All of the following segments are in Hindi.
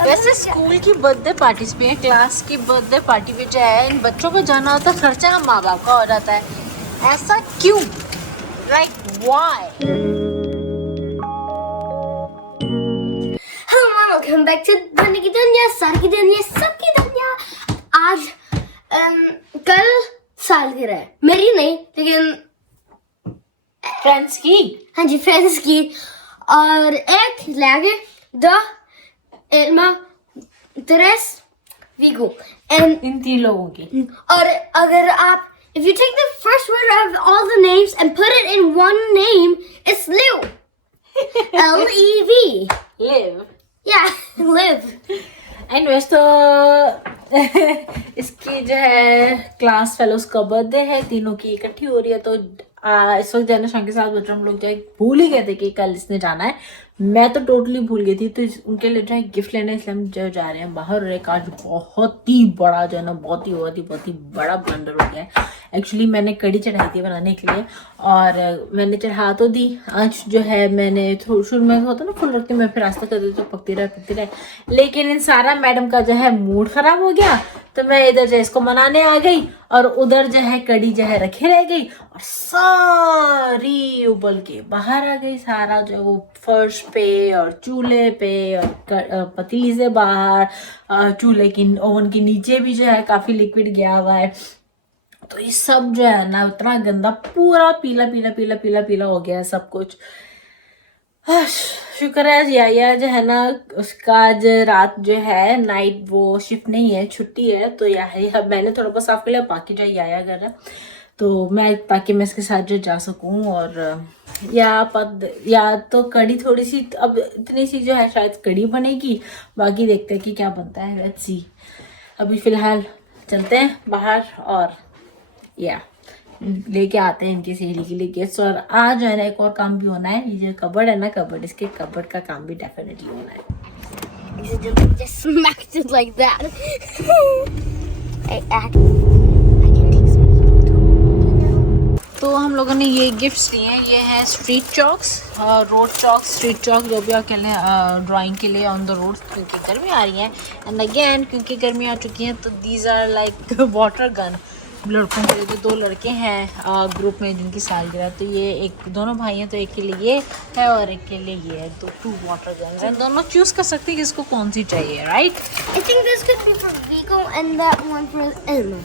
वैसे स्कूल की बर्थडे पार्टीज पे, क्लास की बर्थडे पार्टी पे जो है इन बच्चों को जाना होता है, खर्चा हम माँ बाप का हो जाता है। ऐसा क्यों? Like why? Welcome back to Dhanya की दुनिया, सार की दुनिया, सबकी दुनिया। आज कल सालगिरह है, मेरी नहीं लेकिन फ्रेंड्स की। हाँ जी, फ्रेंड्स की। और एक लागे दो एल्मा tres Vigo and इन 3 लोगों की। और अगर आप if you take the first word of all the names and put it in one name, it's Liv. L-E-V. Live. Yeah, Liv. Anyways तो इसकी जो है क्लास फेलोज का बर्थडे है, तीनों की इकट्ठी हो रही है। तो इस वक्त जाना शाम के साथ बच्चों हम लोग जो है भूल ही गए थे कि कल इसने जाना है। मैं तो टोटली भूल गई थी, तो उनके लिए जो है गिफ्ट लेने इसलिए हम जो जा रहे हैं बाहर। और एक आज बहुत ही बड़ा जो है ना, बहुत ही बड़ा ब्लंडर हो गया है। एक्चुअली मैंने कड़ी चढ़ाई थी बनाने के लिए और मैंने चढ़ा तो दी। आज जो है मैंने शुरू में होता ना फुल रखती, मैं फिर रास्ता कर देती तो पकती रहे, लेकिन इन सारा मैडम का जो है मूड खराब हो गया। तो मैं इधर जो इसको मनाने आ गई और उधर जो है कड़ी जो है रखी रह गई और सारी उबल के बाहर आ गई। सारा जो वो फर्श पे और चूल्हे पे और पतीली से बाहर, चूल्हे की ओवन के नीचे भी जो है काफी लिक्विड गया हुआ है। तो ये सब जो है ना उतना गंदा, पूरा पीला हो गया है सब कुछ। शुक्र है याया जो है ना, उसका आज रात जो है नाइट वो शिफ्ट नहीं है, छुट्टी है। तो याया मैंने थोड़ा बहुत साफ कर लिया, बाकी जो याया कर रहा है तो मैं, ताकि मैं इसके साथ जो जा सकूं। और या तो कड़ी थोड़ी सी, अब इतनी सी जो है शायद कड़ी बनेगी, बाकी देखते हैं कि क्या बनता है। Let's see. अभी फिलहाल चलते हैं बाहर और लेके आते हैं इनकी सहेली के लिए गेस्ट। और आज जो है ना एक और काम भी होना है। ये जो कबर्ड है ना, इसके कबर्ड का काम भी डेफिनेटली होना है। Just smacked it like that. तो हम लोगों ने ये गिफ्ट्स लिए हैं। ये है street chalks, road chalk, street chalk, जो भी आप कह लें, ड्राइंग के लिए ऑन द रोड, क्योंकि गर्मी आ रही है। एंड अगेन क्योंकि गर्मी आ चुकी है तो these are like water gun लड़कों के लिए। जो 2 लड़के हैं ग्रुप में जिनकी सालगिरह, तो ये एक दोनों भाई हैं, तो एक के लिए ये है और एक के लिए ये है। तो 2 वाटर गन्स हैं, दोनों चूज कर सकते हैं किसको कौन सी चाहिए, right? I think this could be for Vigo and that one for Elma.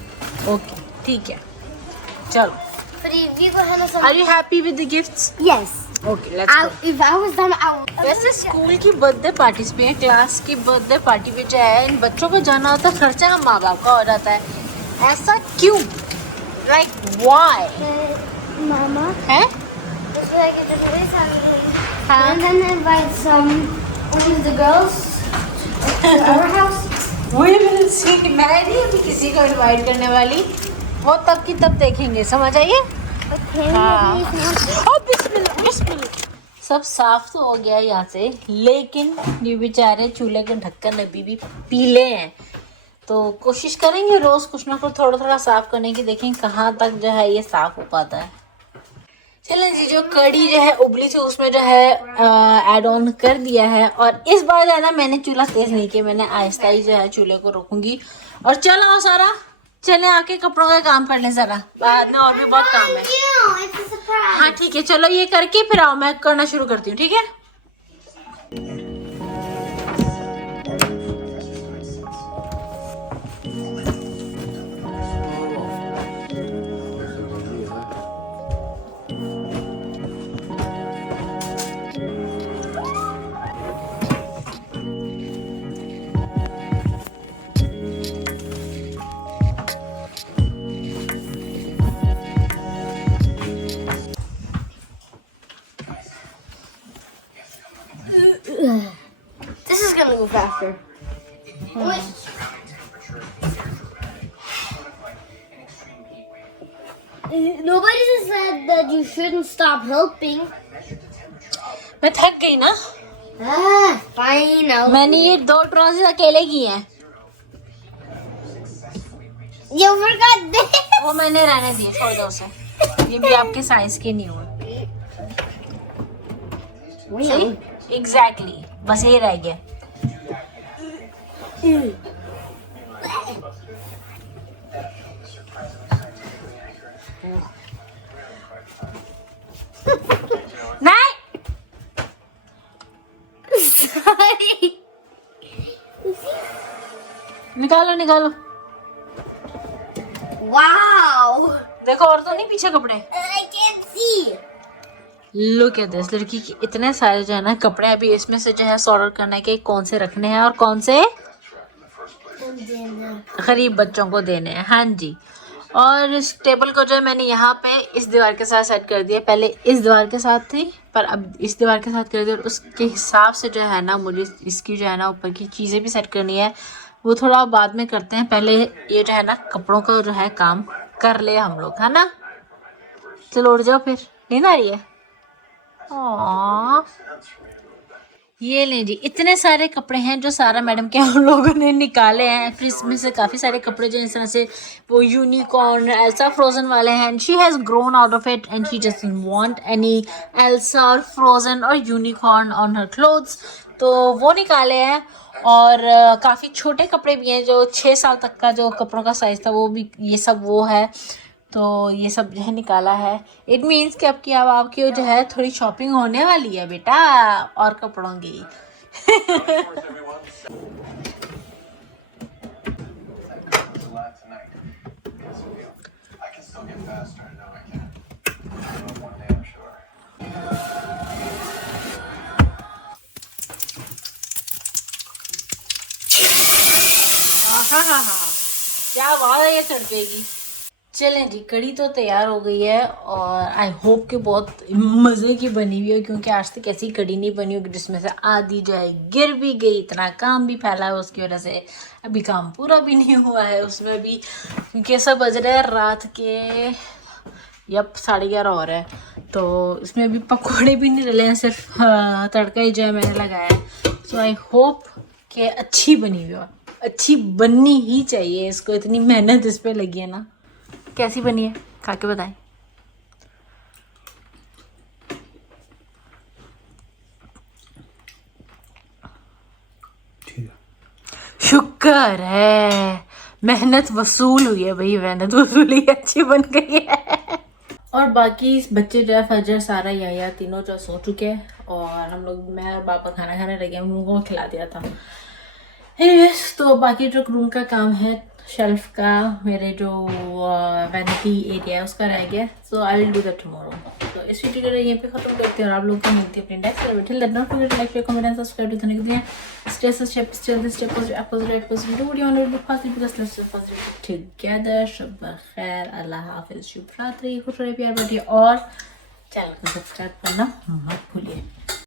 Okay ठीक है, चलो। For Vigo and some. Are you happy with the gifts? Yes. Okay let's go. If I was them, I would. वैसे स्कूल की बर्थडे पार्टीज पे, क्लास की बर्थडे पार्टी पे जो है इन बच्चों को जाना होता है, खर्चा हम माँ बाप का हो जाता है। ऐसा क्यों? Like why? Mama. है? This way I get to do this हाँ। and then invite some only the girls to our house. We will see. मैं नहीं अभी किसी को इनवाइट करने वाली, वो तब की तब देखेंगे, समझ आइए? Okay. हाँ। maybe ओ बिस्मिल्लाह। सब साफ तो हो गया यहाँ से, लेकिन ये बेचारे चूल्हे के ढक्कन अभी भी पीले हैं। तो कोशिश करेंगे रोज कुछ ना कुछ थोड़ा साफ करने की, देखें कहाँ तक जो है ये साफ हो पाता है। चलें जी, जो कड़ी जो है उबली थी उसमें जो है ऐड ऑन कर दिया है। और इस बार जो है ना मैंने चूल्हा तेज नहीं किया, मैंने आहिस्ता ही जो है चूल्हे को रोकूंगी। और चलो आओ सारा, चले आके कपड़ों का काम कर लें सारा, बाद में और भी बहुत काम है। you. It's a surprise. हाँ ठीक है, चलो ये करके फिर आओ, मैं करना शुरू करती हूँ, ठीक है? This is gonna go faster. Nobody said that you shouldn't stop helping. मैं थक गई ना, Fine. I'll मैंने ये 2 ट्रॉफी अकेले की हैं। You forgot this. वो मैंने रहने दिए, छोड़ दो उसे, ये भी आपके साइज के नहीं हुए। Really? एग्जैक्टली, बस ये रह गया। नहीं Sorry. निकालो निकालो, Wow. देखो और तो नहीं पीछे कपड़े। I can see. Look at this, लड़की के इतने सारे जो है ना कपड़े, अभी इसमें से जो है सॉर्ट करना है कि कौन से रखने हैं और कौन से गरीब बच्चों को देने हैं। हाँ जी, और इस टेबल को जो है मैंने यहाँ पे इस दीवार के साथ सेट कर दिया। पहले इस दीवार के साथ थी पर अब इस दीवार के साथ कर दिया, और उसके हिसाब से जो है ना मुझे इसकी जो है ना ऊपर की चीज़ें भी सेट करनी है। वो थोड़ा बाद में करते हैं, पहले ये जो है ना कपड़ों का जो है काम कर ले हम लोग, है ना। चलो उठ जाओ, फिर नींद आ रही है। ये लें जी, इतने सारे कपड़े हैं जो सारा मैडम के हम लोगों ने निकाले हैं। फिर इसमें से काफ़ी सारे कपड़े जो इस तरह से वो यूनिकॉर्न एल्सा फ्रोजन वाले हैं। She has grown out of it and she doesn't want any Elsa और फ्रोजन और यूनिकॉर्न ऑन हर क्लोथ्स, तो वो निकाले हैं। और काफ़ी छोटे कपड़े भी हैं, जो 6 साल तक का जो कपड़ों का साइज़ था वो भी, ये सब वो है। तो ये सब जो है निकाला है। इट मीन्स कि अब आपकी जो है थोड़ी शॉपिंग होने वाली है बेटा, और कपड़ों की। हाँ, क्या बात है, ये तड़पेगी। चलें जी, कड़ी तो तैयार हो गई है और आई होप कि बहुत मज़े की बनी हुई है, क्योंकि आज तक ऐसी कड़ी नहीं बनी होगी जिसमें से आधी जो है गिर भी गई। इतना काम भी फैला है उसकी वजह से, अभी काम पूरा भी नहीं हुआ है उसमें भी, क्योंकि ऐसा बज रहा है रात के 11:30 हो रहा है। तो इसमें अभी पकौड़े भी नहीं डले हैं, सिर्फ तड़का ही जो है मैंने लगाया है। सो आई होप कि अच्छी बनी हुई हो, अच्छी बननी ही चाहिए, इसको इतनी मेहनत इस पर लगी है ना। कैसी बनी है खा के बताएं। शुक्र है, मेहनत वसूल हुई है भाई, मेहनत वसूली अच्छी बन गई है। और बाकी बच्चे जो है फजर सारा या तीनों जो सो चुके हैं, और हम लोग, मैं और पापा खाना खाने लगे, हम लोगों को खिला दिया था। एनीवेज, तो बाकी जो रूम का काम है, शेल्फ का, मेरे जो वैनिटी एरिया है उसका रह गया। So I will do that tomorrow. तो इस वीडियो को यहीं पे खत्म करते हैं, और आप लोगों को मिलती है अपनी next video. Let not forget to like, share, comment and subscribe to the video. Stay positive, we want to be positive because let's be positive together. शब खैर, अल्लाह हाफिज, शुभ रात्रि, खुश रहिए, प्यार बांटिए, और चैनल को सब्सक्राइब करना मत भूलिए।